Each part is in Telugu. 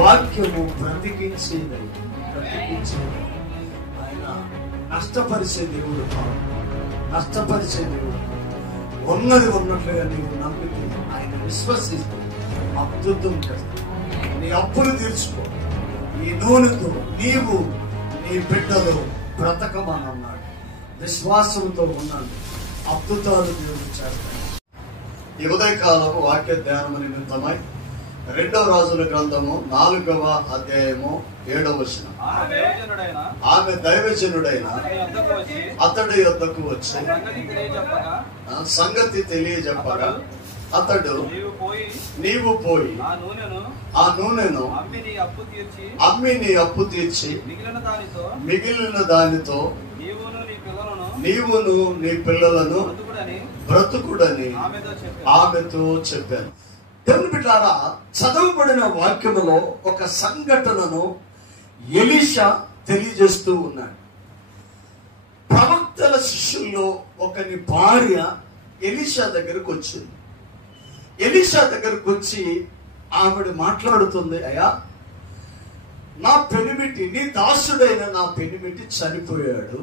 వాక్యము బ్రతికించేది. ఆయన నష్టపరిచే దేవుడు కాదు, నష్టపరిచే దేవుడు. ఉన్నది ఉన్నట్లుగా నీవు నమ్మితే, ఆయన విశ్వసిస్తే అద్భుతం చేస్తాడు. నీ అప్పులు తీర్చుకో. ఈ నూనెతో నీవు నీ బిడ్డలు బ్రతకమని అన్నాడు. విశ్వాసంతో ఉన్నాడు, అద్భుతాలు దేవుడు చేస్తాడు. ఈ ఉదయకాలం వాక్య ధ్యానము నిమిత్తమై 2వ రాజుల గ్రంథము 4వ అధ్యాయము 7వ వచనం. ఆమె దైవజనుడైన అతడి యొద్దకు వచ్చి సంగతి తెలియజెప్పగా అతడు, నీవు పోయి ఆ నూనెను అమ్మి నీ అప్పు తీర్చి మిగిలిన దానితో నీవును నీ పిల్లలను బ్రతుకుడని ఆమెతో చెప్పాను. దేవుని బిడ్డలారా, చదవబడిన వాక్యములో ఒక సంఘటనను ఎలీషా తెలియజేస్తూ ఉన్నాడు. ప్రవక్తల శిష్యుల్లో ఒకని భార్య ఎలీషా దగ్గరకు వచ్చింది. ఎలీషా దగ్గరకు వచ్చి ఆవిడ మాట్లాడుతుంది, అయ్యా, నా పెనిమిటి, నీ దాసుడైన నా పెనిమిటి చనిపోయాడు.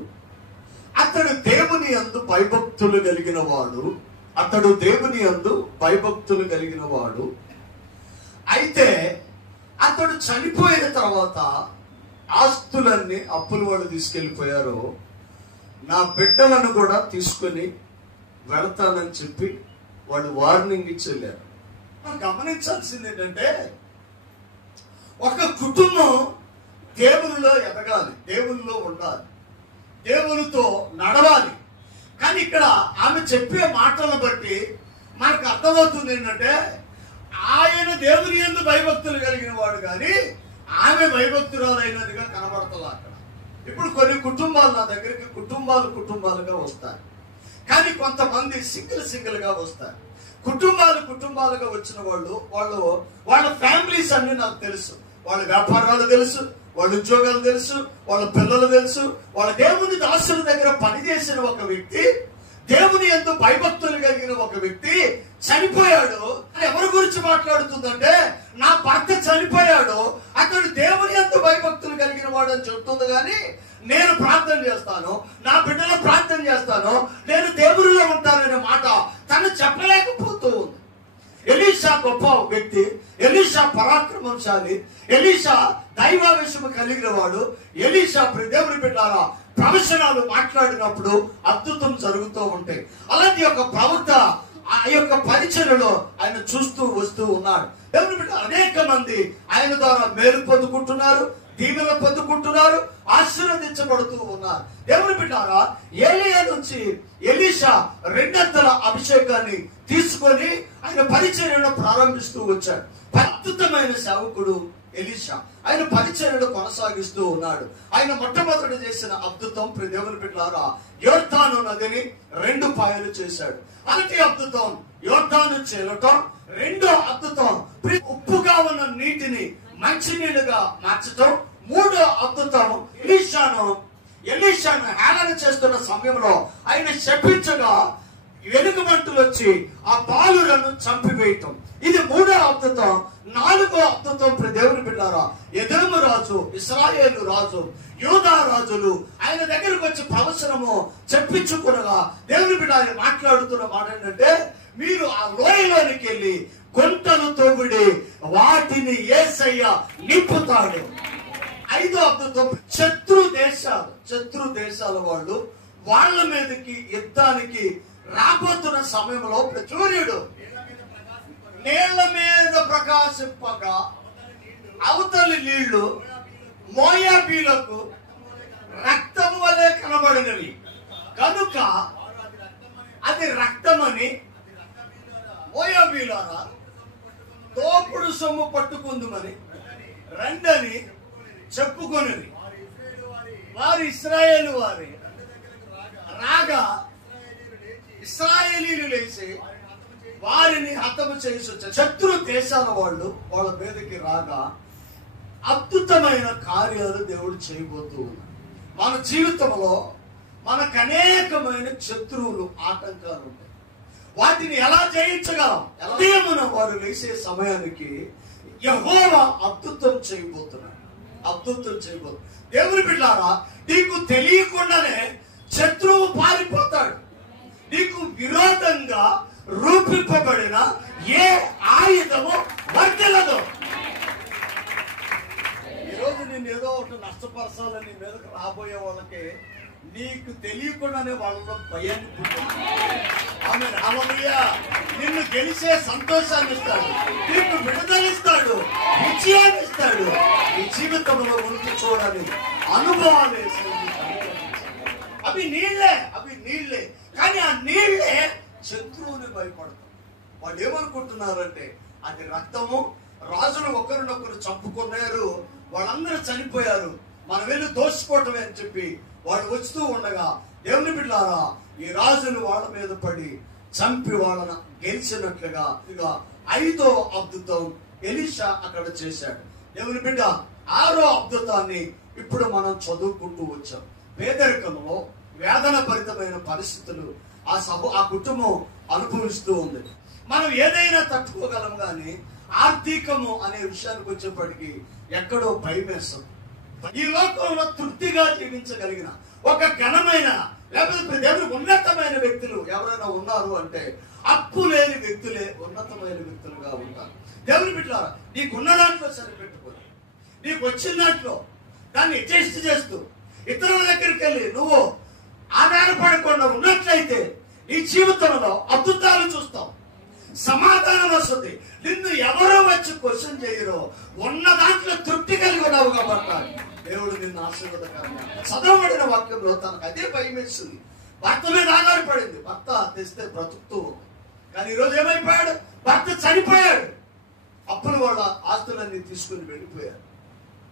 అతడు దేవుని యందు భయభక్తులు కలిగిన వాడు. అతడు దేవుని యందు భయభక్తులు కలిగిన వాడు. అయితే అతడు చనిపోయిన తర్వాత ఆస్తులన్నీ అప్పుల వాళ్ళు తీసుకెళ్ళిపోయారు. నా బిడ్డలను కూడా తీసుకొని వెళతానని చెప్పి వాళ్ళు వార్నింగ్ ఇచ్చి వెళ్ళారు. మనం గమనించాల్సింది ఏంటంటే, ఒక కుటుంబం దేవునిలో ఎదగాలి, దేవునిలో ఉండాలి, దేవునితో నడవాలి. కానీ ఇక్కడ ఆమె చెప్పే మాటలను బట్టి మనకు అర్థమవుతుంది ఏంటంటే, ఆయన దేవుని యందు భయభక్తులు కలిగిన వాడు, కానీ ఆమె భయభక్తురాలైనదిగా కనబడతలా అక్కడ. ఇప్పుడు కొన్ని కుటుంబాలు నా దగ్గరికి కుటుంబాలుగా వస్తాయి, కానీ కొంతమంది సింగిల్ గా వస్తారు. కుటుంబాలుగా వచ్చిన వాళ్ళ ఫ్యామిలీస్ అన్ని నాకు తెలుసు. వాళ్ళ వ్యాపారాలు తెలుసు, వాళ్ళ ఉద్యోగాలు తెలుసు, వాళ్ళ పిల్లలు తెలుసు. వాళ్ళ దేవుని దాసుల దగ్గర పనిచేసిన ఒక వ్యక్తి, దేవుని యందు భయభక్తులు కలిగిన ఒక వ్యక్తి చనిపోయాడు. ఎవరి గురించి మాట్లాడుతుందంటే, నా భర్త చనిపోయాడు, అతడు దేవుని యందు భయభక్తులు కలిగిన వాడు అని చెప్తుంది. కానీ నేను ప్రార్థన చేస్తాను, నా బిడ్డలో ప్రార్థన చేస్తాను, నేను దేవునిలో ఉంటాననే మాట తను చెప్పలేకపోతూ ఉంది. ఎలీషా గొప్ప వ్యక్తి, ఎలీషా పరాక్రమంశాలి, ఎలీషా దైవావేశము కలిగిన వాడు. ఎలీషా దేవుని బిడ్డలారా, ప్రవచనాలు మాట్లాడినప్పుడు అద్భుతం జరుగుతూ ఉంటాయి. అలాంటి ఒక ప్రవక్త ఆ యొక్క పరిచర్యలో ఆయన చూస్తూ వస్తూ ఉన్నాడు. దేవుని బిడ్డ అనేక మంది ఆయన ద్వారా మేలు పొందుకుంటున్నారు, దీవెన పొందుకుంటున్నారు, ఆశీర్వదించబడుతూ ఉన్నారు. దేవుని బిడ్డారా, ఏలియా నుంచి ఎలీషా 2 అభిషేకాన్ని తీసుకొని ఆయన పరిచర్యను ప్రారంభిస్తూ వచ్చాడు. అద్భుతమైన సేవకుడు ఎలీషా. ఆయన పరిచర్యను కొనసాగిస్తూ ఉన్నాడు. ఆయన మొట్టమొదటి చేసిన అద్భుతం, దేవుని బిడ్డలారా, యోర్దాను నదిని 2 పాయలు చేశాడు. అలాంటి అద్భుతం యోర్దాను చేరటం. 2వ అద్భుతం ఉప్పుగా ఉన్న నీటిని మంచినీళ్ళుగా మార్చటం. 3వ అద్భుతం ఎలీషాను హేళన చేస్తున్న సమయంలో ఆయన శపించగా వెలుగుమంటలు వచ్చి ఆ బాలులను చంపివేయటం. ఇది 3వ అద్భుతం. 4వ అద్భుతం దేవుని బిడ్డారా, ఎదోము రాజు, ఇశ్రాయేలు రాజు, యూదా రాజులు ఆయన దగ్గరకు వచ్చి ప్రవచనము చెప్పించుకునగా దేవుని బిడ్డ ఆయన మాట్లాడుతున్న మాట ఏంటంటే, మీరు ఆ లోయలోనికి వెళ్ళి గుంటలు తవ్విడి వాటిని యేసయ్య నింపుతాడు. 5వ అద్భుతం, శత్రు దేశాల వాళ్ళు వాళ్ళ మీదకి యుద్ధానికి రాబోతున్న సమయంలో సూర్యుడు నీళ్ల మీద ప్రకాశింపగా అవతలి నీళ్లు మోయాబీలకు రక్తం వలె కనబడినవి కనుక అది రక్తమని మోయాబీలారా తోపుడు సొమ్ము పట్టుకుందుమని రండని చెప్పుకొనిది. వారు ఇశ్రాయేలు వారి రాగా ఇశ్రాయేలీలు లేచి వారిని హతము చేసి వచ్చారు. శత్రు దేశాల వాళ్ళు వాళ్ళ మీదకి రాగా అద్భుతమైన కార్యాలు దేవుడు చేయబోతూ ఉన్నాడు. మన జీవితంలో మనకు అనేకమైన శత్రువులు, ఆటంకాలు ఉంటాయి. వాటిని ఎలా జయించగలం? ఉదయమున వారు లేచే సమయానికి యెహోవా అద్భుతం చేయబోతున్నాడు, అద్భుతం చేయబోతున్నాడు. దేవుని బిడ్డలారా, నీకు తెలియకుండానే శత్రువు పారిపోతాడు. నీకు విరోధంగా రూపింపబడిన ఏ ఆయుధము వర్తిల్లదు. ఈరోజు నేను ఏదో ఒకటి నష్టపరచాలని నీ మీదకి రాబోయే వాళ్ళకి నీకు తెలియకుండానే వాళ్ళలో భయాన్ని పుట్టింది. ఆమె హల్లెలూయా. నిన్ను గెలిచే సంతోషాన్ని ఇస్తాడు, నీకు విడుదలిస్తాడు, విజయాన్ని ఇస్తాడు. ఈ జీవితంలో ఉనికి చూడని అనుభవాలు అవి నీళ్లే. కానీ ఆ నీళ్లే శత్రువుని భయపడతాం. వాళ్ళు ఏమనుకుంటున్నారంటే అది రక్తము, రాజులు ఒకరినొకరు చంపుకున్నారు, వాళ్ళందరూ చనిపోయారు, మనం వెళ్ళి దోచుకోవటమే అని చెప్పి వాళ్ళు వస్తూ ఉండగా, దేవుని బిడ్డలారా, ఈ రాజులు వాళ్ళ మీద పడి చంపి వాళ్ళను గెలిచినట్లుగా ఇక 5వ అద్భుతం ఎలీషా అక్కడ చేశాడు. దేవుని బిడ్డ, 6వ అద్భుతాన్ని ఇప్పుడు మనం చదువుకుంటూ వచ్చాం. పేదరికంలో వేదన భరితమైన పరిస్థితులు ఆ కుటుంబం అనుభవిస్తూ ఉంది. మనం ఏదైనా తట్టుకోగలం, కానీ ఆర్థికము అనే విషయానికి వచ్చేప్పటికీ ఎక్కడో భయమేస్తాం. ఈ లోకంలో తృప్తిగా జీవించగలిగిన ఒక ఘనమైన లేకపోతే దేవునికి ఉన్నతమైన వ్యక్తులు ఎవరైనా ఉన్నారు అంటే అప్పు లేని వ్యక్తులే ఉన్నతమైన వ్యక్తులుగా ఉంటారు. దేవుని బిడ్డలారా, నీకున్న దాంట్లో సరిపెట్టుకోవాలి. నీకు వచ్చిన దాంట్లో దాన్ని అడ్జస్ట్ చేస్తూ ఇతరుల దగ్గరికి వెళ్ళి నువ్వు ఆధారపడకుండా ఉన్నట్లయితే నీ జీవితంలో అద్భుతాలు చూస్తావు, సమాధానం వస్తుంది. నిన్ను ఎవరో వచ్చి క్వశ్చన్ చేయరో, ఉన్న దాంట్లో తృప్తి కలిగి ఉన్నావు కాబట్టి దేవుడు నిన్ను ఆశీర్వాదకరంగా. చదవబడిన వాక్యంలో తనకు అదే భయం వేస్తుంది. భర్త మీద ఆధారపడింది, భర్త తెస్తే బ్రతుకుతూ ఉంది. కానీ ఈరోజు ఏమైపోయాడు? భర్త చనిపోయాడు. అప్పులు వాళ్ళ ఆస్తులన్నీ తీసుకుని వెళ్ళిపోయారు,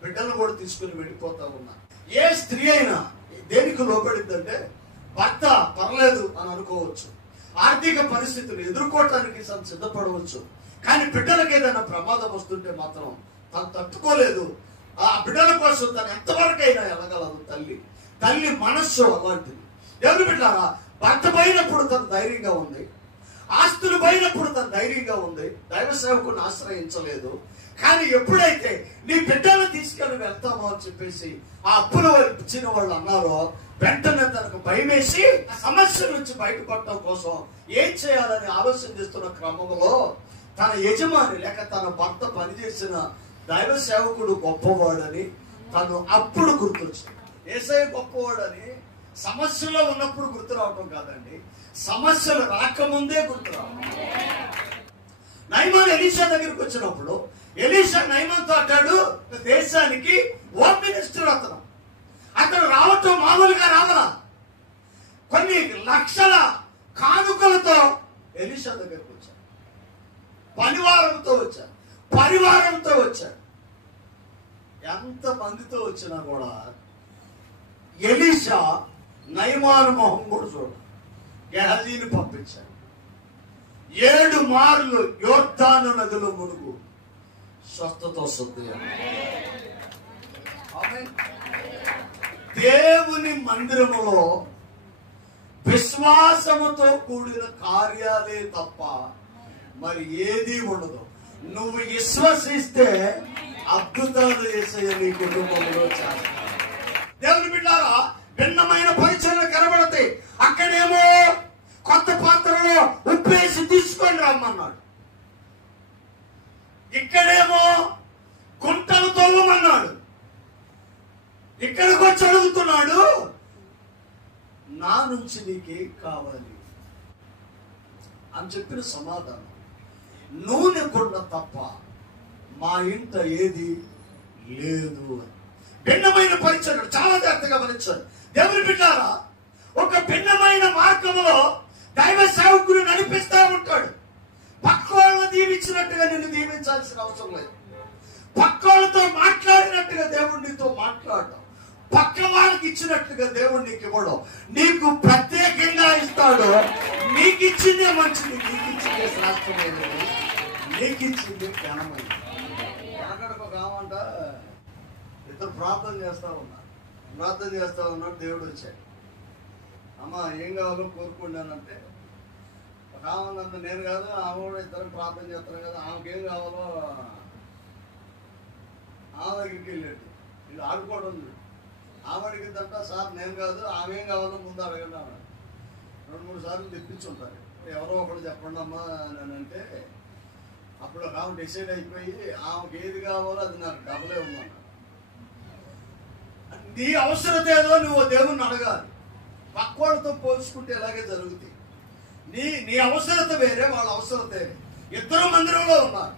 బిడ్డలు కూడా తీసుకుని వెళ్ళిపోతా ఉన్నారు. ఏ స్త్రీ అయినా దేనికి లోపడిందంటే భర్త పర్లేదు అని అనుకోవచ్చు, ఆర్థిక పరిస్థితులు ఎదుర్కోవటానికి సిద్ధపడవచ్చు, కానీ బిడ్డలకు ఏదైనా ప్రమాదం వస్తుంటే మాత్రం తను తట్టుకోలేదు. ఆ బిడ్డల కోసం తను ఎంతవరకైనా వెళ్ళగలదు. తల్లి మనస్సు అలాంటిది. దేవుని బిడ్డలారా, భర్త పోయినప్పుడు తను ధైర్యంగా ఉంది, ఆస్తులు పోయినప్పుడు తను ధైర్యంగా ఉంది, దైవ సేవకుని ఆశ్రయించలేదు. కానీ ఎప్పుడైతే నీ బిడ్డలు తీసుకెళ్ళి వెళ్తామో అని చెప్పేసి ఆ అప్పుల ఇచ్చిన వాళ్ళు అన్నారో, వెంటనే తనకు భయమేసి ఆ సమస్య నుంచి బయటపడటం కోసం ఏం చేయాలని ఆలోచన చేస్తున్న క్రమంలో తన యజమాని లేక తన భర్త పనిచేసిన దైవ సేవకుడు గొప్పవాడని తను అప్పుడు గుర్తొచ్చింది. యేసయ్య గొప్పవాడని సమస్యలో ఉన్నప్పుడు గుర్తు రావటం కాదండి, సమస్యలు రాకముందే గుర్తు రావడం. నయమాన్ ఎలీషా దగ్గరికి వచ్చినప్పుడు ఎలీషా నయమాన్తో అంటాడు, దేశానికి హోమ్ మినిస్టర్ అతను రావటం మామూలుగా రావాలా, కొన్ని లక్షల కానుకలతో ఎలీషా దగ్గరికి వచ్చాడు, పరివారంతో వచ్చాడు. ఎంత మందితో వచ్చినా కూడా ఎలీషా నయమాను మొహం కూడా చూడ గెహజీని పంపించాడు. 7 మార్లు యోర్దాను నదిలో మునుగు, స్వస్థత వస్తుంది. దేవుని మందిరములో విశ్వాసముతో కూడిన కార్యాలే తప్ప మరి ఏది ఉండదు. నువ్వు విశ్వసిస్తే అద్భుతాలు చేసే నీ కుటుంబంలో చేస్తావు. దేవుని బిడ్డలారా, భిన్నమైన పరిచయాలు కనబడతాయి. అక్కడేమో కొత్త పాత్రలో ఉప్పేసి తీసుకొని రమ్మన్నాడు, ఇక్కడేమో గుంటలు తవ్వమన్నాడు. ఇక్కడికి వచ్చి అడుగుతున్నాడు, నా నుంచి నీకేం కావాలి అని చెప్పిన సమాధానం, నూనె కొండ తప్ప మా ఇంట ఏది లేదు అని. భిన్నమైన పరిచయం చాలా జాగ్రత్తగా గమనించారు. దేవుని బిడ్డలారా, ఒక భిన్నమైన మార్గంలో దైవ సేవకుడు నడిపిస్తూ ఉంటాడు. పక్క వాళ్ళని దీవించినట్టుగా నిన్ను దీవించాల్సిన అవసరం లేదు. పక్క వాళ్ళతో మాట్లాడినట్టుగా దేవుడు నీతో మాట్లాడటం, పక్క వాళ్ళకి ఇచ్చినట్టుగా దేవుడు నీకు ఇవ్వడం, నీకు ప్రత్యేకంగా ఇస్తాడు. నీకు ఇచ్చిందే మంచిది, నీకు ఇచ్చిందే శ్రేష్టమైనది, నీకు ఇచ్చిందే ఘనమైనది. ఎక్కడికో కావంట ఇద్దరు ప్రార్థన చేస్తా ఉన్నారు. దేవుడు వచ్చాడు, అమ్మ ఏం కావాలో కోరుకున్నానంటే, కావాలంటే నేను కాదు ఆమె కూడా ఇద్దరు ప్రార్థన చేస్తారు కదా, ఆమెకి ఏం కావాలో ఆ దగ్గరికి వెళ్ళాడు. వీళ్ళు ఆడుకోవడం ఆమె అడిగిందంట, సార్ నేను కాదు ఆమె ఏం కావాలో ముందు అడగండి ఆమె. 2-3 సార్లు తెప్పించుంటారు. ఎవరో ఒకరు చెప్పండి అమ్మా అని అంటే అప్పుడు ఒక ఆమె డిసైడ్ అయిపోయి ఆమెకి ఏది కావాలో అది నాకు డబ్బులే ఉందన్న. నీ అవసరత ఏదో నువ్వు దేవుణ్ణి అడగాలి. పక్కోళ్ళతో పోల్చుకుంటే ఇలాగే జరుగుతాయి. నీ అవసరత వేరే, వాళ్ళ అవసరత వేరే. ఇద్దరు మందిరంలో ఉన్నారు.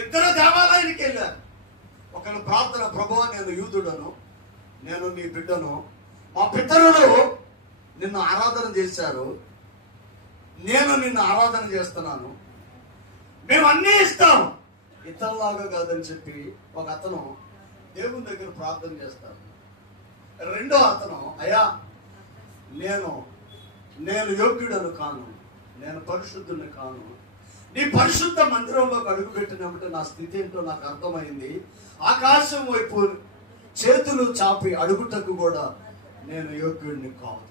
ఇద్దరు దేవాలయానికి వెళ్ళారు. ఒకళ్ళు ప్రార్థన, ప్రభువా నేను యూదుడను, నేను నీ బిడ్డను, మా పితరులు నిన్ను ఆరాధన చేశారు, నేను నిన్ను ఆరాధన చేస్తున్నాను, మేము అన్నీ ఇస్తాము, ఇతరులాగా కాదని చెప్పి ఒక అతను దేవుని దగ్గర ప్రార్థన చేస్తాడు. రెండో అతను, అయ్యా నేను యోగ్యుడను కాను, నేను పరిశుద్ధుని కాను, నీ పరిశుద్ధ మందిరంలోకి అడుగు పెట్టినప్పుడు నా స్థితి ఏంటో నాకు అర్థమైంది. ఆకాశం వైపు చేతులు చాపి అడుగుటకు కూడా నేను యోగ్యుడిని కాదు.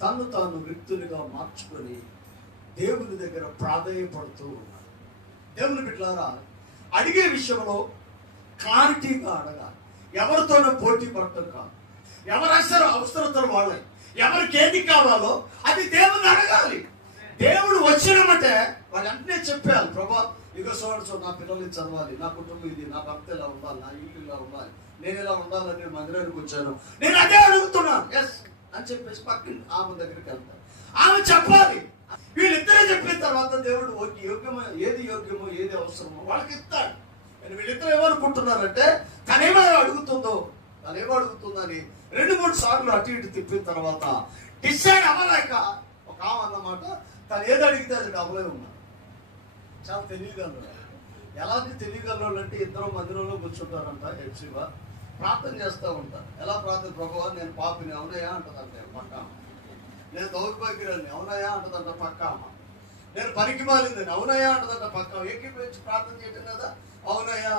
తాను వ్యక్తులుగా మార్చుకొని దేవుని దగ్గర ప్రాధేయపడుతూ ఉన్నాడు. దేవుని బిడ్డలారా, అడిగే విషయంలో క్లారిటీగా అడగాలి. ఎవరితోనో పోటీ పడటం కాదు. ఎవరి అవసరతలు వాళ్ళే, ఎవరికి ఏది కావాలో అది దేవుని అడగాలి. దేవుడు వచ్చినమంటే వాళ్ళు వెంటనే చెప్పాలి, ప్రభా ఇక సో నా పిల్లలు చదవాలి, నా కుటుంబం ఇది, నా భర్త ఇలా ఉండాలి, నా ఇల్లు ఇలా ఉండాలి, నేను ఇలా ఉండాలని నేను మందిరానికి వచ్చాను, నేను అదే అడుగుతున్నాను ఎస్ అని చెప్పేసి పక్కన ఆమె దగ్గరికి వెళ్తాను. ఆమె చెప్పాలి. వీళ్ళిద్దరే చెప్పిన తర్వాత దేవుడు యోగ్యమో ఏది అవసరమో వాళ్ళకి ఇస్తాడు. వీళ్ళిద్దరు ఏమనుకుంటున్నారంటే తనేమో అడుగుతుందని 2-3 సార్లు అటు ఇటు తిప్పిన తర్వాత డిసైడ్ అవ్వలేక ఒక ఆమె అన్నమాట, తను ఏది అడిగితే అది డబ్బులే ఉన్నారు. చాలా తెలియగలరు. ఎలాంటి తెలియగలరు అంటే ఇద్దరు మందిరంలో కూర్చుంటారంట. హెచ్సిగా ప్రార్థన చేస్తూ ఉంటారు. ఎలా ప్రార్థన, ప్రభువా నేను పాపిని, అవునయ్యా అంటదంట పక్క అమ్మ. నేను దౌర్భాగ్యాన్ని, అవునయ్యా అంటదంట పక్క అమ్మ. నేను పనికి మాలిందని, అవునయ్యా అంటదంట పక్క. ఏకీపించి ప్రార్థన చేయటం కదా, అవునయ్యా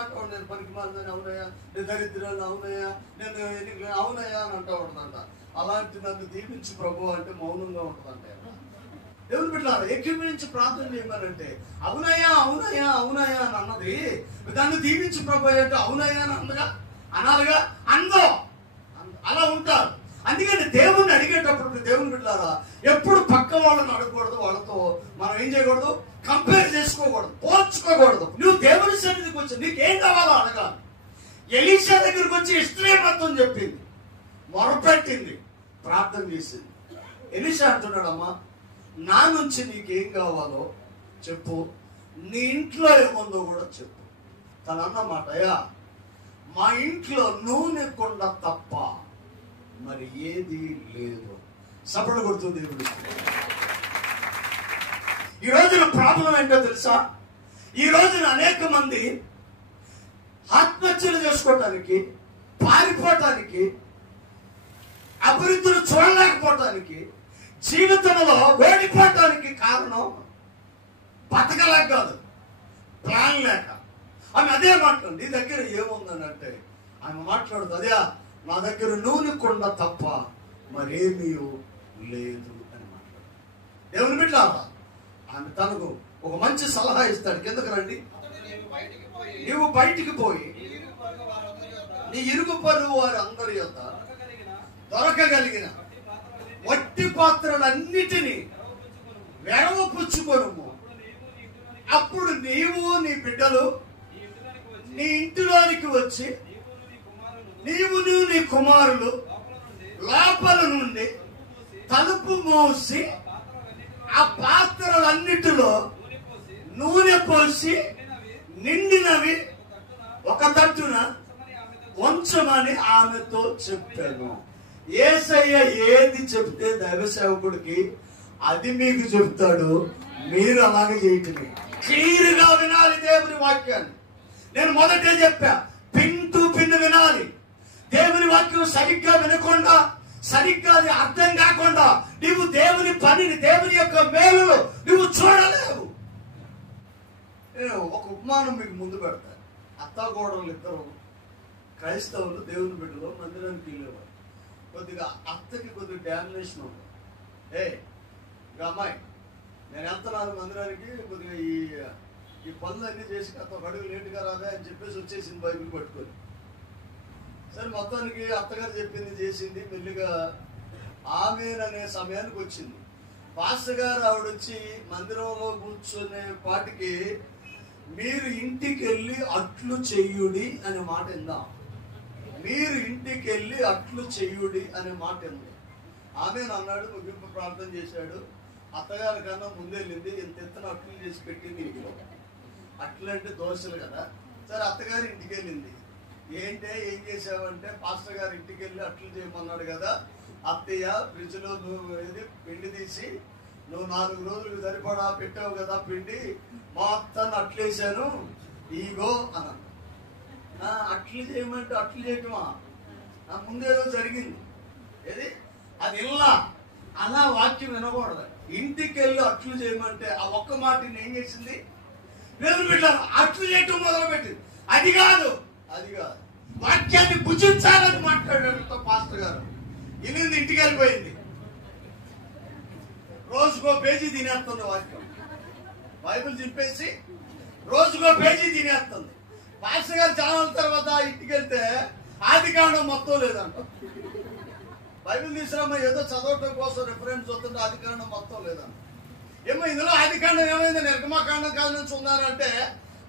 అంటూ నేను పనికి మాలిందని, అవునయ్యా నేను దరిద్రాన్ని, అవునయ్యా నేను అవునయ్యా అని అంటూ ఉంటుందంట. అలాంటి నన్ను దీవించి ప్రభు అంటే మౌనంగా ఉంటుందంట. దేవుని బిడ్డలారా, ఏకీభవించి ప్రార్థన చేయమనంటే అవునయ్యా అని అన్నది, దాన్ని దీవించి ప్రభు అంటే అవునయ్యా అని అనాలిగా అందో అలా ఉంటారు. అందుకని దేవుణ్ణి అడిగేటప్పుడు దేవుని బిడ్డలారా ఎప్పుడు పక్క వాళ్ళని అడగకూడదు. వాళ్ళతో మనం ఏం చేయకూడదు, కంపేర్ చేసుకోకూడదు, పోల్చుకోకూడదు. నువ్వు దేవుని సన్నిధికి వచ్చి నీకేం కావాలో అడగాలి. ఎలీషా దగ్గరికి వచ్చి ఇష్టమే మొత్తం చెప్పింది, మొరపెట్టింది, ప్రార్థన చేసింది. ఎలీషా అంటున్నాడమ్మా, నా నుంచి నీకేం కావాలో చెప్పు, నీ ఇంట్లో ఏముందో కూడా చెప్పు. తను అన్నమాట, అయ్యా మా ఇంట్లో నూనె కొండ తప్ప మరి ఏది లేదు. సపడ కొడుతూ దేవుడు. ఈ రోజున ప్రాబ్లం ఏంటో తెలుసా? ఈ రోజున అనేక మంది ఆత్మహత్యలు చేసుకోవటానికి, పారిపోవటానికి, అభివృద్ధిని చూడలేకపోవటానికి, జీవితంలో ఓడిపోవటానికి కారణం బతకలేక కాదు, ప్లాన్ లేక. ఆమె అదే మాట్లాడు, నీ దగ్గర ఏముందని అంటే ఆమె మాట్లాడుతుంది, అదే నా దగ్గర నూనె కొండ తప్ప మరేమీ లేదు అని మాట్లాడు. దేవుని బిడ్డలారా, ఆమె తనకు ఒక మంచి సలహా ఇస్తాడు. కిందకు రండి, నీవు బయటికి పోయి నీ ఇరుగు పొరుగు వారి అందరి యొక్క దొరకగలిగిన వట్టి పాత్రలన్నిటినీ వెరవపుచ్చుకొనుము. అప్పుడు నీవు నీ బిడ్డలు నీ ఇంటిలోనికి వచ్చి నీవు నీ కుమారులు లోపల నుండి తలుపు మూసి ఆ పాత్రలన్నిటిలో నూనె పోసి నిండినవి ఒక తట్టున ఉంచమని ఆమెతో చెప్పాను. యేసయ్య ఏది చెప్తే దైవ సేవకుడికి అది మీకు చెప్తాడు. మీరు అలాగే చేయటమే, క్లియర్గా వినాలి దేవుని వాక్యాన్ని. నేను మొదటే చెప్పా, పిన్ టు పిన్ వినాలి. దేవుని వాక్యం సరిగ్గా వినకుండా, సరిగ్గా అది అర్థం కాకుండా నీవు దేవుని పనిని, దేవుని యొక్క మేలును నువ్వు చూడలేవు. నేను ఒక ఉపమానం మీకు ముందు పెడతాను. అత్తాకోడళ్ళు ఇద్దరు క్రైస్తవులు దేవుని బిడ్డలో మందిరానికి వెళ్ళేవారు. కొద్దిగా అత్తకి కొద్దిగా డామినేషన్ ఉంది. ఇక అమ్మాయి నేను వెళ్తున్నాను మందిరానికి, కొద్దిగా ఈ పనులు అన్నీ చేసి ఒక అడుగు లేటుగా రాదా అని చెప్పేసి వచ్చేసింది బైబిల్ పట్టుకొని. సరే మొత్తానికి అత్తగారు చెప్పింది చేసింది. మెల్లిగా ఆమెననే సమయానికి వచ్చింది. పాస్టర్ గారు ఆవిడొచ్చి మందిరంలో కూర్చునే పాటికి మీరు ఇంటికి వెళ్ళి అట్లు చెయ్యుడి అనే మాట విందాం. మీరు ఇంటికి వెళ్ళి అట్లు చెయ్యుడి అనే మాట ఉంది. ఆమె అన్నాడు, ముగింపు ప్రార్థన చేశాడు. అత్తగారి కన్నా ముందెళ్ళింది, ఇంత ఎత్తున అట్లు చేసి పెట్టింది ఇంట్లో. అట్లు అంటే దోశలు కదా. సరే అత్తగారి ఇంటికి వెళ్ళింది. ఏంటే ఏం చేసావంటే పాస్టర్ గారు ఇంటికి వెళ్ళి అట్లు చేయమన్నాడు కదా అత్తయ్య, ఫ్రిడ్జ్లో నువ్వు ఏది పిండి తీసి నువ్వు 4 రోజులకు సరిపడా పెట్టావు కదా పిండి, మొత్తం అట్లేసాను ఈగో అన్నాను. అట్లు చేయమంటే అట్లు చేయటమా? ముందేదో జరిగింది. ఏది అది ఇలా అలా వాక్యం వినకూడదు. ఇంటికి వెళ్ళి అట్లు చేయమంటే ఆ ఒక్క మాటని ఏం చేసింది? దేవుని బిడ్డలారా, అట్లు చేయటం మొదలుపెట్టింది. అది కాదు వాక్యాన్ని భుజించాలని మాట్లాడారు పాస్టర్ గారు. ఇల్లింది, ఇంటికి వెళ్ళిపోయింది. రోజుకో పేజీ తినేస్తుంది వాక్యం. బైబిల్ చింపేసి రోజుకో పేజీ తినేస్తుంది. పాస్టర్ గారు చాలా తర్వాత ఇంటికి వెళ్తే ఆదికాండం మొత్తం లేదంట. బైబిల్ తీసుకురామ్మా, ఏదో చదవటం కోసం రిఫరెన్స్ వస్తుంటే ఆదికాండం మొత్తం లేదంట. ఏమో ఇందులో ఆదికాండం ఏమైంది, నిర్గమకాండం కాదు నుంచి ఉన్నారంటే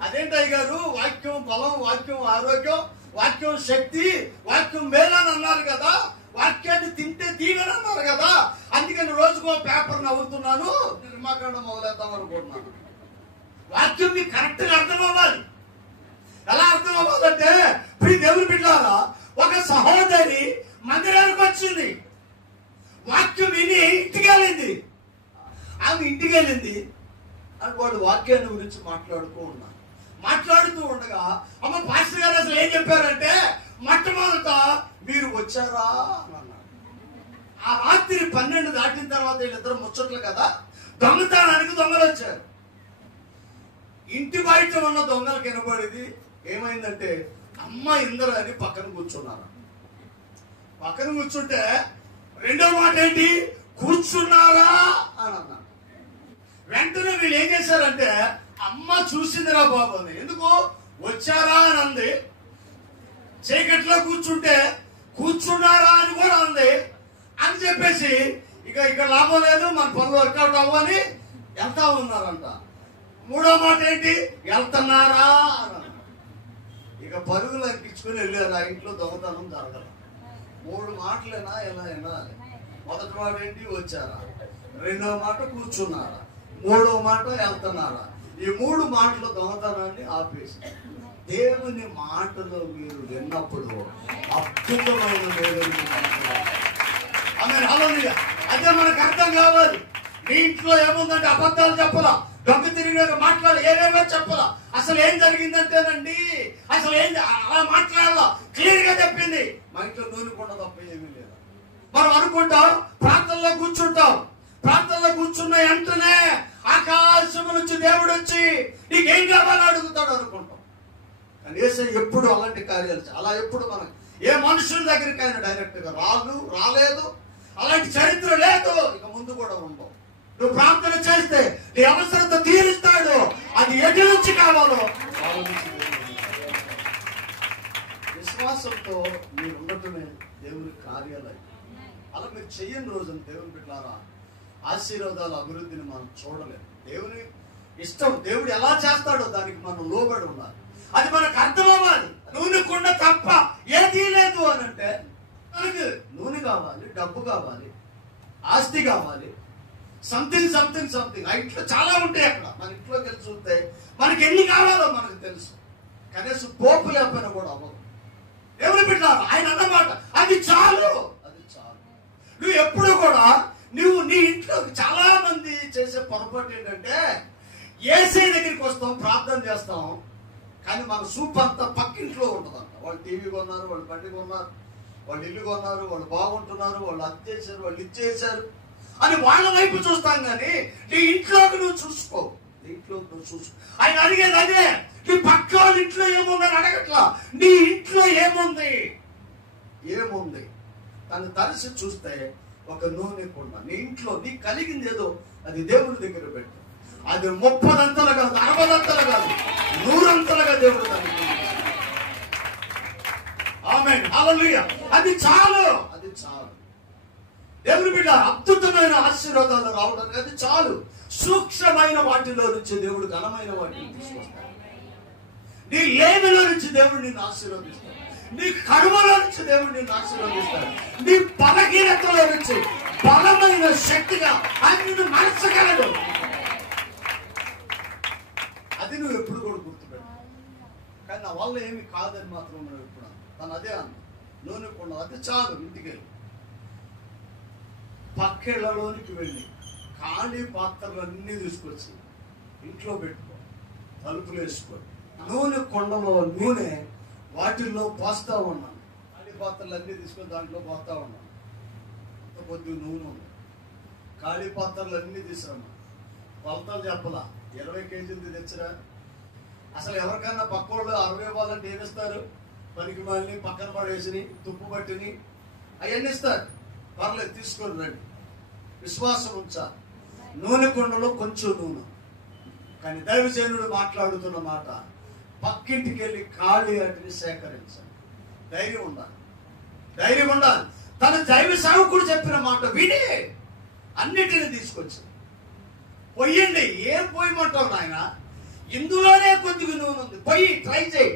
అదేంటి అయ్యారు? వాక్యం బలం, వాక్యం ఆరోగ్యం, వాక్యం శక్తి, వాక్యం మేలని అన్నారు కదా, వాక్యాన్ని తింటే దీవెన అన్నారు కదా. అందుకని రోజుకో పేపర్ నవ్వుతున్నాను, నిర్గమకాండం మొదలెద్దాం అనుకుంటున్నాను. వాక్యం మీకు కరెక్ట్ గా అర్థం అవ్వాలి. ఎలా అర్థం అవ్వాలంటే, ప్రియ దేవుని బిడ్డలారా, ఒక సహోదరి మందిరానికి వచ్చింది, వాక్యం విని ఇంటికి వెళ్ళింది. ఆమె ఇంటికి వెళ్ళింది అని వాడు వాక్యాన్ని గురించి మాట్లాడుతూ ఉండగా అమ్మ పాస్టర్ గారు అసలు ఏం చెప్పారంటే, మొట్టమొదట మీరు వచ్చారా అని అన్నాడు. ఆ రాత్రి 12 దాటిన తర్వాత వీళ్ళిద్దరు ముచ్చట్లు కదా, దొంగతనానికి దొంగలు వచ్చారు. ఇంటి బయట ఉన్న దొంగలకు వినపడేది ఏమైందంటే, అమ్మ ఇందరు అని పక్కన కూర్చున్నారు. పక్కన కూర్చుంటే రెండో మాట ఏంటి, కూర్చున్నారా అని అన్నాడు. వెంటనే వీళ్ళు ఏం చేశారంటే, అమ్మ చూసిందిరా బాబు అని. ఎందుకు వచ్చారా అని అంది, చీకట్లో కూర్చుంటే కూర్చున్నారా అని కూడా అంది అని చెప్పేసి ఇక ఇక్కడ లాభం లేదు, మన పనులు వర్కౌట్ అవ్వని వెళ్తా ఉన్నారంట. మూడో మాట ఏంటి, వెళ్తున్నారా అని. ఇక పరుగులు అనిపించుకుని వెళ్ళారు. ఆ ఇంట్లో దొంగతనం జరగదు. 3 మాటలేనా ఎలా వినాలి? మొదటి మాట ఏంటి, వచ్చారా. రెండో మాట కూర్చున్నారా. మూడో మాట వెళ్తున్నారా. ఈ 3 మాటలు దొంగతనాన్ని ఆపేసి దేవుని మాటలు మీరు విన్నప్పుడు అద్భుతమైన అదే మనకు అర్థం కావాలి. మీ ఇంట్లో ఏముందంటే అబద్ధాలు చెప్పలా, దొంగ తిరిగి మాట్లాడాలి, ఏమేమో చెప్పాలా. అసలు ఏం జరిగిందంటేనండి, అసలు ఏం అలా మాట్లాడాలా క్లియర్ గా చెప్పింది. మా ఇంట్లో నూనెకుండా తప్ప ఏమీ లేదు. మనం అనుకుంటాం ప్రాంతంలో కూర్చుంటాం, ప్రాంతంలో కూర్చున్న వెంటనే ఆకాశం నుంచి దేవుడు వచ్చి నీకేం కావాలని అడుగుతాడు అనుకుంటాం. కానీ యేసయ్య ఎప్పుడు అలాంటి కార్యాలు అలా ఎప్పుడు మనం ఏ మనుషుల దగ్గరికి ఆయన డైరెక్ట్ గా రాలేదు. అలాంటి చరిత్ర లేదు, ఇక ముందు కూడా ఉండవు. నువ్వు ప్రార్థన చేస్తే నీ అవసరత తీరుస్తాడు. అది ఎటు నుంచి కావాలో విశ్వాసంతో మీరు ఉండటమే దేవుని కార్యాలయం. అలా మీరు చెయ్యని రోజున దేవుని బిడ్డలారా ఆశీర్వాదాలు, అభివృద్ధిని మనం చూడలేము. దేవుని ఇష్టం, దేవుడు ఎలా చేస్తాడో దానికి మనం లోబడి ఉండాలి. అది మనకు అర్థం అవ్వాలి. నూనె కుండ తప్ప ఏదీ లేదు అని అంటే మనకి నూనె కావాలి, డబ్బు కావాలి, ఆస్తి కావాలి, సంథింగ్. ఆ ఇంట్లో చాలా ఉంటాయి. అక్కడ మన ఇంట్లోకి వెళ్ళి చూస్తే మనకి ఎన్ని కావాలో మనకు తెలుసు. కనీసం పోపు లేకపోయినా కూడా అవ్వదు. ఎవరు పెట్టారు ఆయన అన్నమాట, అది చాలు. నువ్వు ఎప్పుడు కూడా నువ్వు నీ ఇంట్లో చాలా మంది చేసే పొరపాటు ఏంటంటే, యేసయ్య దగ్గరికి వస్తాం, ప్రార్థన చేస్తాం, కానీ మన సూప్ అంతా పక్కింట్లో ఉంటుందంట. వాళ్ళు టీవీ కొన్నారు, వాళ్ళు బండి కొన్నారు, వాళ్ళు ఇల్లు కొన్నారు, వాళ్ళు బాగుంటున్నారు, వాళ్ళు అది చేశారు, వాళ్ళు ఇది చేశారు అని వాళ్ళ వైపు చూస్తాం. కానీ నీ ఇంట్లోకి నువ్వు చూసుకో. ఆయన అడిగేది అదే, నీ పక్క వాళ్ళ ఇంట్లో ఏముందని అడగట్లా, నీ ఇంట్లో ఏముంది తను తరిసి చూస్తే ఒక నూనె కుండ నీ ఇంట్లో నీకు కలిగింది ఏదో అది దేవుని దగ్గర పెట్టు. అది 30 అంతలు కాదు, 60 అంతలు కాదు, 100 అంతలుగా దేవుడు దాన్ని ఆమేన్ హల్లెలూయా. అది చాలు, అది చాలు. దేవుని బిడ్డ అద్భుతమైన ఆశీర్వాదాలు రావడానికి అది చాలు. సూక్ష్మమైన వాటిలో నుంచి దేవుడు ఘనమైన వాటిని తీసుకొస్తాడు. నీ లేమిలో నుంచి దేవుడు నిన్ను ఆశీర్వదిస్తాడు. నీ కరువులో నుంచి దేవుడు నిన్ను ఆశీర్వదిస్తాడు. నీ బలహీనతలో నుంచి బలమైన శక్తిగా ఆయన నిన్ను మార్చగలడు. అది నువ్వు ఎప్పుడు కూడా గుర్తుపెట్టు. కానీ నా వల్ల ఏమి కాదని మాత్రం నువ్వు ఎప్పుడు తను అదే అన్న నూనె కొండ అది చాలు. ఇంటికి వెళ్ళి పక్కేళ్లలోనికి వెళ్ళి ఖాళీ పాత్రలన్నీ తీసుకొచ్చి ఇంట్లో పెట్టుకో, తలుపులు వేసుకో. నూనె కొండలో నూనె వాటిల్లో పోస్తా ఉన్నాను. ఖాళీ పాత్రలన్నీ తీసుకొని దాంట్లో పోస్తా ఉన్నాను. అంత కొద్ది నూనె ఉంది. ఖాళీ పాత్రలన్నీ తీసుకురాను. కొలతలు చెప్పలా, 20 కేజీలు తెచ్చిరా. అసలు ఎవరికైనా పక్కోళ్ళు 60 ఇవ్వాలంటే ఏమిస్తారు? పనికి మాలిని పక్కన పడేసి తుప్పు పట్టిని అవన్నీ ఇస్తారు. పర్లేదు తీసుకొని రండి. విశ్వాసం ఉంచాలి. నూనె కొండలో కొంచెం నూనె. కానీ దైవజనుడు మాట్లాడుతున్న మాట, పక్కింటికి వెళ్ళి ఖాళీ వాటిని సేకరించాలి. ధైర్యం ఉండాలి, ధైర్యం ఉండాలి. తన దైవ సేవకుడు చెప్పిన మాట విని అన్నిటిని తీసుకొచ్చి పొయ్యండి. ఏం పోయమంటావు నాయన? ఇందులోనే కొద్దిగా నూనె ఉంది, పొయ్యి, ట్రై చేయి,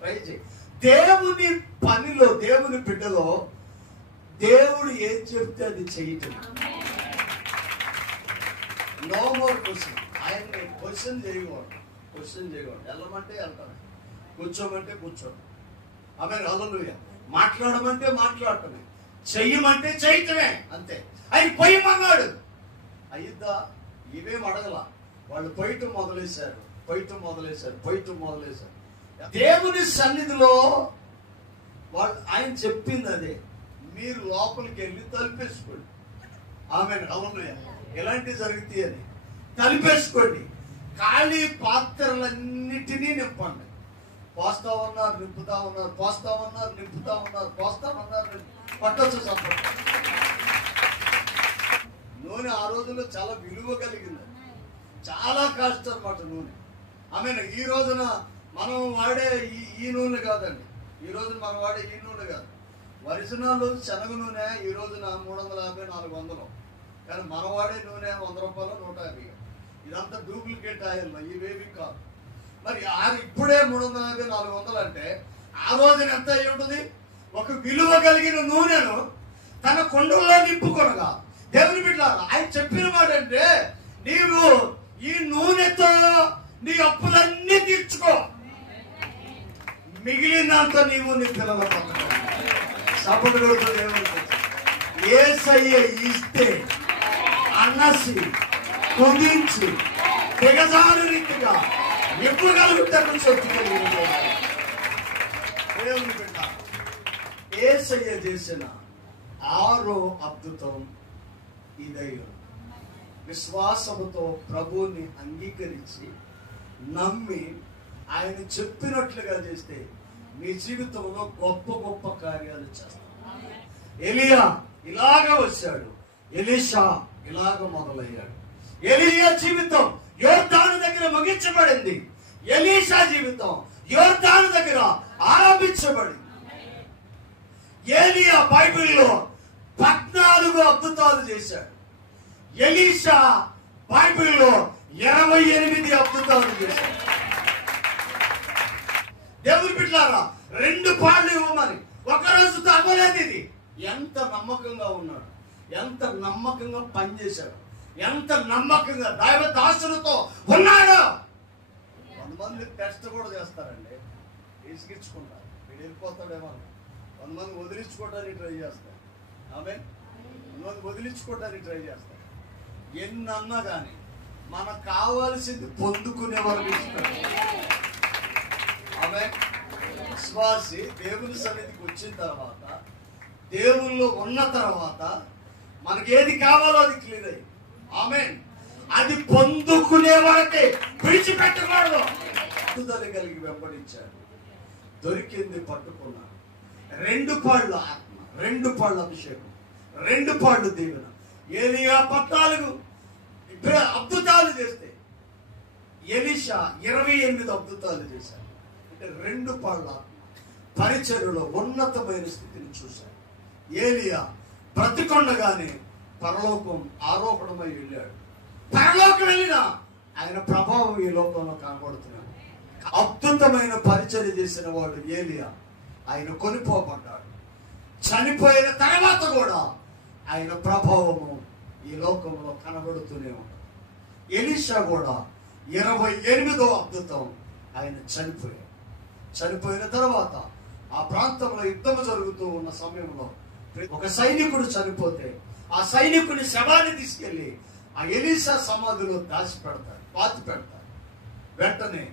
ట్రై చేయి. దేవుని పనిలో, దేవుని బిడ్డలో దేవుడు ఏం చెప్తే అది చేయటం. No more question. ఆయన్ని క్వశ్చన్ చేయకూడదు, క్వశ్చన్ చేయకూడదు. వెళ్ళమంటే వెళ్తాను, కూర్చోమంటే కూర్చోడు. ఆమె హల్లెలూయా. మాట్లాడమంటే మాట్లాడటమే, చెయ్యమంటే చేయటమే, అంతే. ఆయన పొయ్యమన్నాడు, అయ్యిద్దా? ఇవేం అడగల. వాళ్ళు పొయ్యటం మొదలేశారు, పొయ్యటం మొదలేశారు, పొయ్యటం మొదలేశారు. దేవుని సన్నిధిలో వాళ్ళు ఆయన చెప్పింది అదే. మీరు లోపలికి వెళ్ళి తలుపేసుకోండి. Amen hallelujah. ఎలాంటివి జరుగుతాయి అని తలుపేసుకోండి. ఖాళీ పాత్రలన్నిటినీ నింపండి. పోస్తా ఉన్నారు, నింపుతా ఉన్నారు, పోస్తా ఉన్నారు, నింపుతా ఉన్నారు, పోస్తా ఉన్నారు. పట్టొచ్చు సంపద. నూనె ఆ రోజుల్లో చాలా విలువ కలిగింది, చాలా కాస్ట్ అన్నమాట నూనె. ఆమెను ఈ రోజున మనం వాడే ఈ నూనె కాదండి. ఈ రోజున మనం వాడే ఈ నూనె కాదు. ఒరిజినల్ శనగ నూనె ఈ రోజున 350, 400. కానీ మనం వాడే నూనె 100 రూపాయలు, 150. ఇదంతా డూప్లికేట్ ఆయిల్, ఇవేవి కాదు. మరి ఇప్పుడే 350, 400 అంటే ఆ రోజున ఎంత అయి ఉంటుంది? ఒక విలువ కలిగిన నూనెను తన కొండల్లో నింపుకొనగా దేవుని బిడ్డలారా ఆయన చెప్పిన మాట అంటే, నీవు ఈ నూనెతో నీ అప్పులన్నీ తీర్చుకో, మిగిలినంత నీవు నీ పిల్లల సపోర్ట్. యేసయ్య ఇస్తే అన్నసి కుదించి దిగజారు రీతిగా ఇవ్వగలుగుతాను శక్తి కలిగిన దేవుని బిడ్డ. యేసయ్య చేసిన 6వ అద్భుతం ఇదయ్యం. విశ్వాసముతో ప్రభువుని అంగీకరించి నమ్మి ఆయన చెప్పినట్లుగా చేస్తే మీ జీవితంలో గొప్ప గొప్ప కార్యాలు చేస్తారు. ఎలియా ఇలాగ వచ్చాడు, ఎలీషా ఇలాగ మొదలయ్యాడు. ఎలియా జీవితం యోర్దాను దగ్గర ముగించబడింది, ఎలీషా జీవితం యోర్దాను దగ్గర ఆరంభించబడింది. ఎలియా బైబిల్లో 14 అద్భుతాలు చేశాడు. ఎలీషా బైబిల్లో 28 అద్భుతాలు చేశాడు. దేవుని బిడ్డలారా 2 పాళ్ళు ఇవ్వమని ఒకరోజుతో అవ్వలేదు. ఇది ఎంత నమ్మకంగా ఉన్నాడు, ఎంత నమ్మకంగా పనిచేశాడు, ఎంత నమ్మకంగా దైవ దాసులతో ఉన్నాడు. కొంతమంది టెస్ట్ కూడా చేస్తారండి, ఇసుకించుకుంటారు. వీడు వెళ్ళిపోతాడేమో, కొంతమంది వదిలించుకోవడానికి ట్రై చేస్తారు. ఆమె కొంతమంది వదిలించుకోవడానికి ట్రై చేస్తారు. ఎన్నన్నా కానీ మనకు కావాల్సింది పొందుకునే వరకు ఇస్తారు. ఆమె విశ్వాసి దేవుని సన్నిధికి వచ్చిన తర్వాత, దేవుల్లో ఉన్న తర్వాత మనకి ఏది కావాలో అది క్లియర్ అయ్యి, ఆమె అది పొందుకునే వరకే విడిచిపెట్టకూడదు. పట్టుదల కలిగి వెంబడించాడు, దొరికింది పట్టుకున్నాడు. 2 పాళ్ళు ఆత్మ, 2 పాళ్ళు అభిషేకం, 2 పాళ్ళు దీవెన. ఏలియా 14 అద్భుతాలు చేస్తే ఎలీషా 28 అద్భుతాలు చేశాడు. అంటే 2 పాళ్ళ పరిచర్యలో ఉన్నతమైన స్థితిని చూశాడు. ఏలియా బ్రతికొండగానే పరలోకం ఆరోపణమై వెళ్ళాడు. పరలోకం వెళ్ళినా ఆయన ప్రభావం ఈ లోకంలో కనబడుతున్నాడు. అద్భుతమైన పరిచర్య చేసిన వాడు ఏలియా. ఆయన కొనిపోబడ్డాడు. చనిపోయిన తర్వాత కూడా ఆయన ప్రభావము ఈ లోకంలో కనబడుతూనే ఉంటాడు. ఎలీషా కూడా 28వ అద్భుతం, ఆయన చనిపోయాడు. చనిపోయిన తర్వాత ఆ ప్రాంతంలో యుద్ధం జరుగుతూ ఉన్న సమయంలో ఒక సైనికుడు చనిపోతే ఆ సైనికుని శవాన్ని తీసుకెళ్లి ఆ ఎలీషా సమాధిలో పాతి పెడతారు. వెంటనే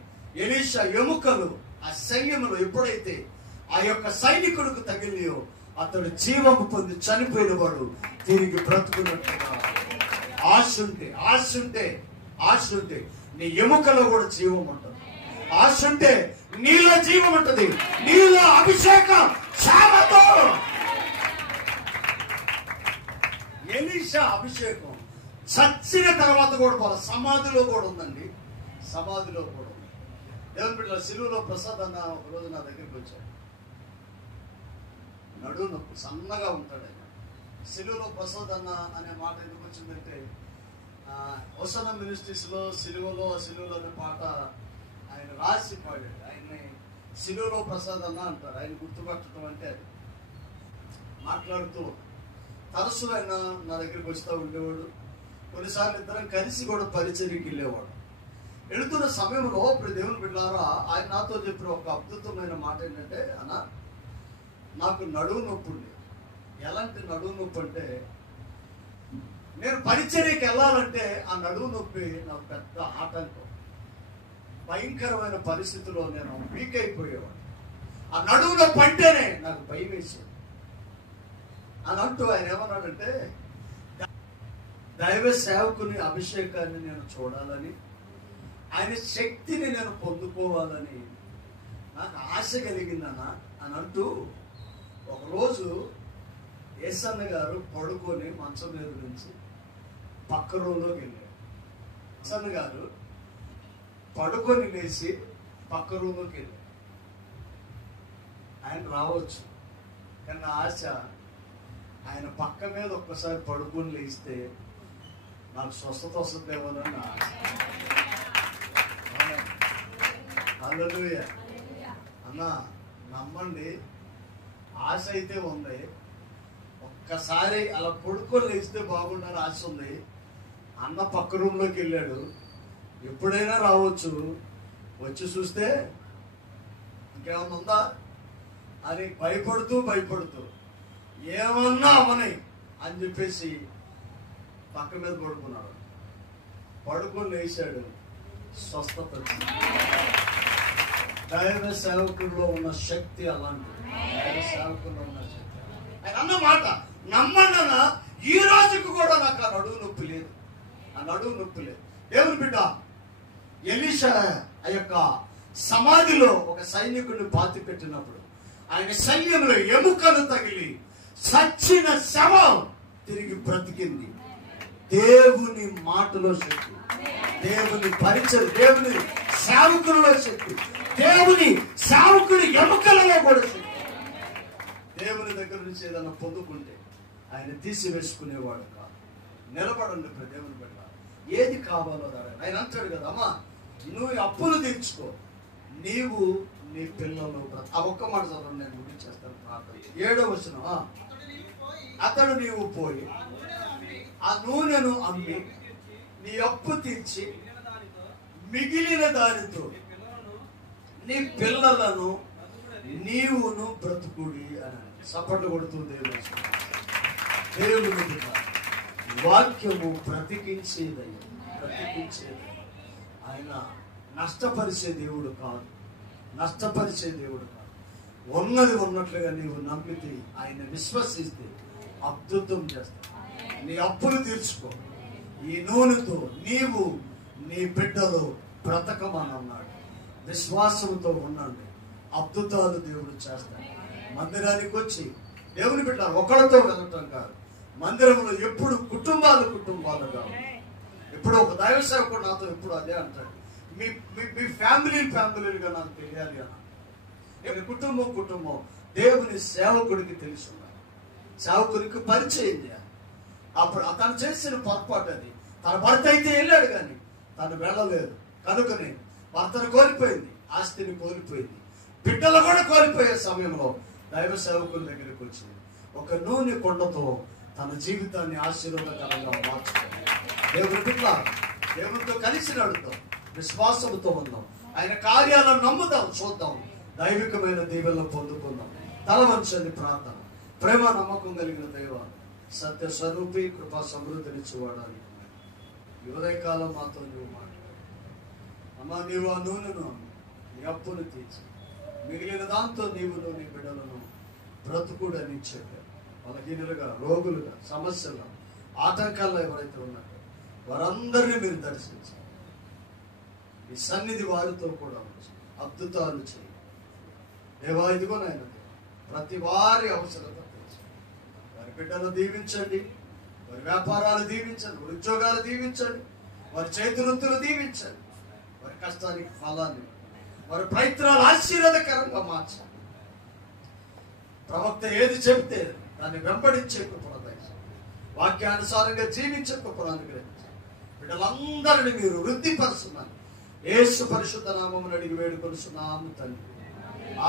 ఎలీషా ఎముకలు ఆ శల్యములో ఎప్పుడైతే ఆ యొక్క సైనికుడికి తగిలియో అతడు జీవము పొంది చనిపోయిన వాడు తిరిగి బ్రతుకున్నట్టుగా. ఆశ ఉంటే నీ ఎముకలో కూడా జీవం ఉంటుంది. ఆశ ఉంటే నీలో జీవం ఉంటుంది. నీలో అభిషేకం క్షేమతో. ఎలీషా అభిషేకం చచ్చిన తర్వాత కూడా పోల సమాధిలో కూడా ఉందండి. సమాధిలో కూడా ఉంది. దేవుని బిడ్డల సిలువలో ప్రసాద్ అన్న ఒక రోజు నా దగ్గరికి వచ్చాడు. నడువు నొప్పి, సన్నగా ఉంటాడు ఆయన. సిలువలో ప్రసాద్ అన్న అనే మాట ఎందుకు వచ్చిందంటే హోసన్న మినిస్ట్రీస్ లో సిలువలో అనే పాట ఆయన రాసి పాడాడు. ఆయన్ని సిలువలో ప్రసాద్ అన్న అంటారు. ఆయన గుర్తుపట్టడం అంటే అది. మాట్లాడుతూ తరచు ఆయన నా దగ్గరికి వస్తూ ఉండేవాడు. కొన్నిసార్లు ఇద్దరం కలిసి కూడా పరిచర్యకి వెళ్ళేవాడు. వెళుతున్న సమయంలో ఇప్పుడు దేవుని బిడ్డలారా ఆయన నాతో చెప్పిన ఒక అద్భుతమైన మాట ఏంటంటే, అన్న నాకు నడువు నొప్పి ఉంది. ఎలాంటి నడువు నొప్పి అంటే, నేను పరిచర్యకి వెళ్ళాలంటే ఆ నడువు నొప్పి నాకు పెద్ద ఆటంకం. భయంకరమైన పరిస్థితిలో నేను వీక్ అయిపోయేవాడు. ఆ నడువు నొప్పి అంటేనే నాకు భయం వేసేది అని అంటూ ఆయన ఏమన్నాడంటే, దైవ సేవకుని అభిషేకాన్ని నేను చూడాలని, ఆయన శక్తిని నేను పొందుకోవాలని నాకు ఆశ కలిగిందన్నా అని అంటూ ఒకరోజు ఏసన్న గారు పడుకొని మంచం మీద నుంచి పక్క రూమ్లోకి వెళ్ళాడు. ఏసన్న గారు పడుకొని లేచి పక్క రూమ్లోకి వెళ్ళాడు. ఆయన రావచ్చు, కానీ నా ఆశ ఆయన పక్క మీద ఒక్కసారి పడుకొని లేస్తే నాకు స్వస్థత వస్తుందేమోనని ఆశ. హల్లెలూయా అన్న, నమ్మండి, ఆశ అయితే ఉంది. ఒక్కసారి అలా పడుకొని లేస్తే బాగుండాలని ఆశ ఉంది. అన్న పక్క రూమ్లోకి వెళ్ళాడు. ఎప్పుడైనా రావచ్చు, వచ్చి చూస్తే ఇంకేమన్నా ఉందా అని భయపడుతూ ఏమన్నా అవని అని చెప్పేసి పక్క మీద పడుకున్నాడు. పడుకొని లేచాడు, స్వస్థత వచ్చింది. దైవ సేవకుల్లో ఉన్న శక్తి అలాంటిది. దైవ సేవకుల్లో ఉన్న శక్తి ఆయన అన్న మాట నమ్మన్నా. ఈ రోజుకు కూడా నాకు ఆ నడువు నొప్పి లేదు. దేవుని బిడ్డ ఎలీషా ఆ యొక్క సమాధిలో ఒక సైనికుడిని పాతి పెట్టినప్పుడు ఆయన సైన్యంలో ఎముకలు తగిలి చచ్చిన శవం తిరిగి బ్రతికింది. దేవుని మాటలో శక్తి, దేవుని పరిచయం, దేవుని సేవకులలో శక్తి, దేవుని సేవకుడి ఎముకలలో కూడా శక్తి. దేవుని దగ్గర నుంచి ఏదైనా పొందుకుంటే ఆయన తీసివేసుకునేవాడు కాదు. నిలబడండి దేవుని బిడ్డ, ఏది కావాలో ఆయన అంటాడు కదా, అమ్మా నువ్వు అప్పులు తీర్చుకో, నీవు నీ పిల్లలు. ఆ ఒక్క మాట చదవండి, నేను గురించి చేస్తాను ప్రార్థన. 7వ వచనం, అతడు నీవు పోయి ఆ నూనెను అమ్మి నీ అప్పు తీర్చి మిగిలిన దానితో నీ పిల్లలను నీవును బ్రతుకుడి అని సపట్లు కొడుతుంది. దేవుని వాక్యము బ్రతికించేది. ఆయన నష్టపరిచే దేవుడు కాదు. ఉన్నది ఉన్నట్లుగా నీవు నమ్మితే, ఆయన విశ్వసిస్తే అద్భుతం చేస్తాడు. నీ అప్పులు తీర్చుకో, ఈ నూనెతో నీవు నీ బిడ్డలు బ్రతకమని అన్నాడు. విశ్వాసంతో ఉండండి, అద్భుతాలు దేవుడు చేస్తాడు. మందిరానికి వచ్చి దేవుని బిడ్డ ఒకరితో వెళ్ళటం కాదు. మందిరంలో ఎప్పుడు కుటుంబాలుగా. ఇప్పుడు ఒక దైవ సేవకుడు నాతో ఎప్పుడు అదే అంటాడు, మీ మీ ఫ్యామిలీలుగా నాకు తెలియాలి అన్న. నేను కుటుంబం దేవుని సేవకుడికి తెలుసున్నాను. సేవకుడికి పరిచయం చేయాలి. అప్పుడు అతను చేసిన పొరపాటు అది. తన భర్త అయితే వెళ్ళాడు కానీ తను వెళ్ళలేదు. కనుకనే భర్తను కోల్పోయింది, ఆస్తిని కోల్పోయింది, బిడ్డలు కూడా కోల్పోయే సమయంలో దైవ సేవకుల దగ్గరికి వచ్చింది. ఒక నూనె కొండతో తన జీవితాన్ని ఆశీర్వాదకరంగా మార్చుకుంది. దేవుని బిడ్డ, దేవునితో కలిసి నడుద్దాం, విశ్వాసంతో ఉందాం, ఆయన కార్యాలను నమ్ముదాం, చూద్దాం, దైవికమైన దీవెనలు పొందుకుందాం. తల వంచని ప్రార్థన. ప్రేమ నమ్మకం కలిగిన దైవ సత్య స్వరూపి, కృపా సమృద్ధినిచ్చేవాడాలి. ఈ ఉదయకాలం మాతో నువ్వు మాట్లాడు అమ్మా. నీవు ఆ నూనెను నీ అప్పును తీర్చి మిగిలిన దాంతో నీవు నీ బిడ్డలను బ్రతుకుడని చెప్పారు. బలహీనులుగా, రోగులుగా, సమస్యలు, ఆటంకాల్లో ఎవరైతే ఉన్నారో వారందరినీ మీరు దర్శించారు. ఈ సన్నిధి వారితో కూడా అద్భుతాలు చేయి దేవా. ఇదిగో నాయన, ప్రతి వారి అవసరత తెలుసు. వారి బిడ్డలు దీవించండి, వారి వ్యాపారాలు దీవించండి, వారి ఉద్యోగాలు దీవించండి, వారి చేతివృత్తులు దీవించండి, వారి కష్టానికి ఫలాన్ని, వారి ప్రయత్నాలు ఆశీర్వాదకరంగా మార్చండి. ప్రవక్త ఏది చెప్తే దాన్ని వెంబడించే కృపను దయచేయండి. వాక్యానుసారంగా జీవించే కృపను అనుగ్రహించండి. బిడ్డలందరినీ మీరు వృద్ధిపరుస్తున్నారు. యేసు పరిశుద్ధ నామమున అడిగి వేడుకొనుచున్నాము తండ్రి.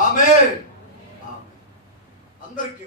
ఆమేన్. అందరికీ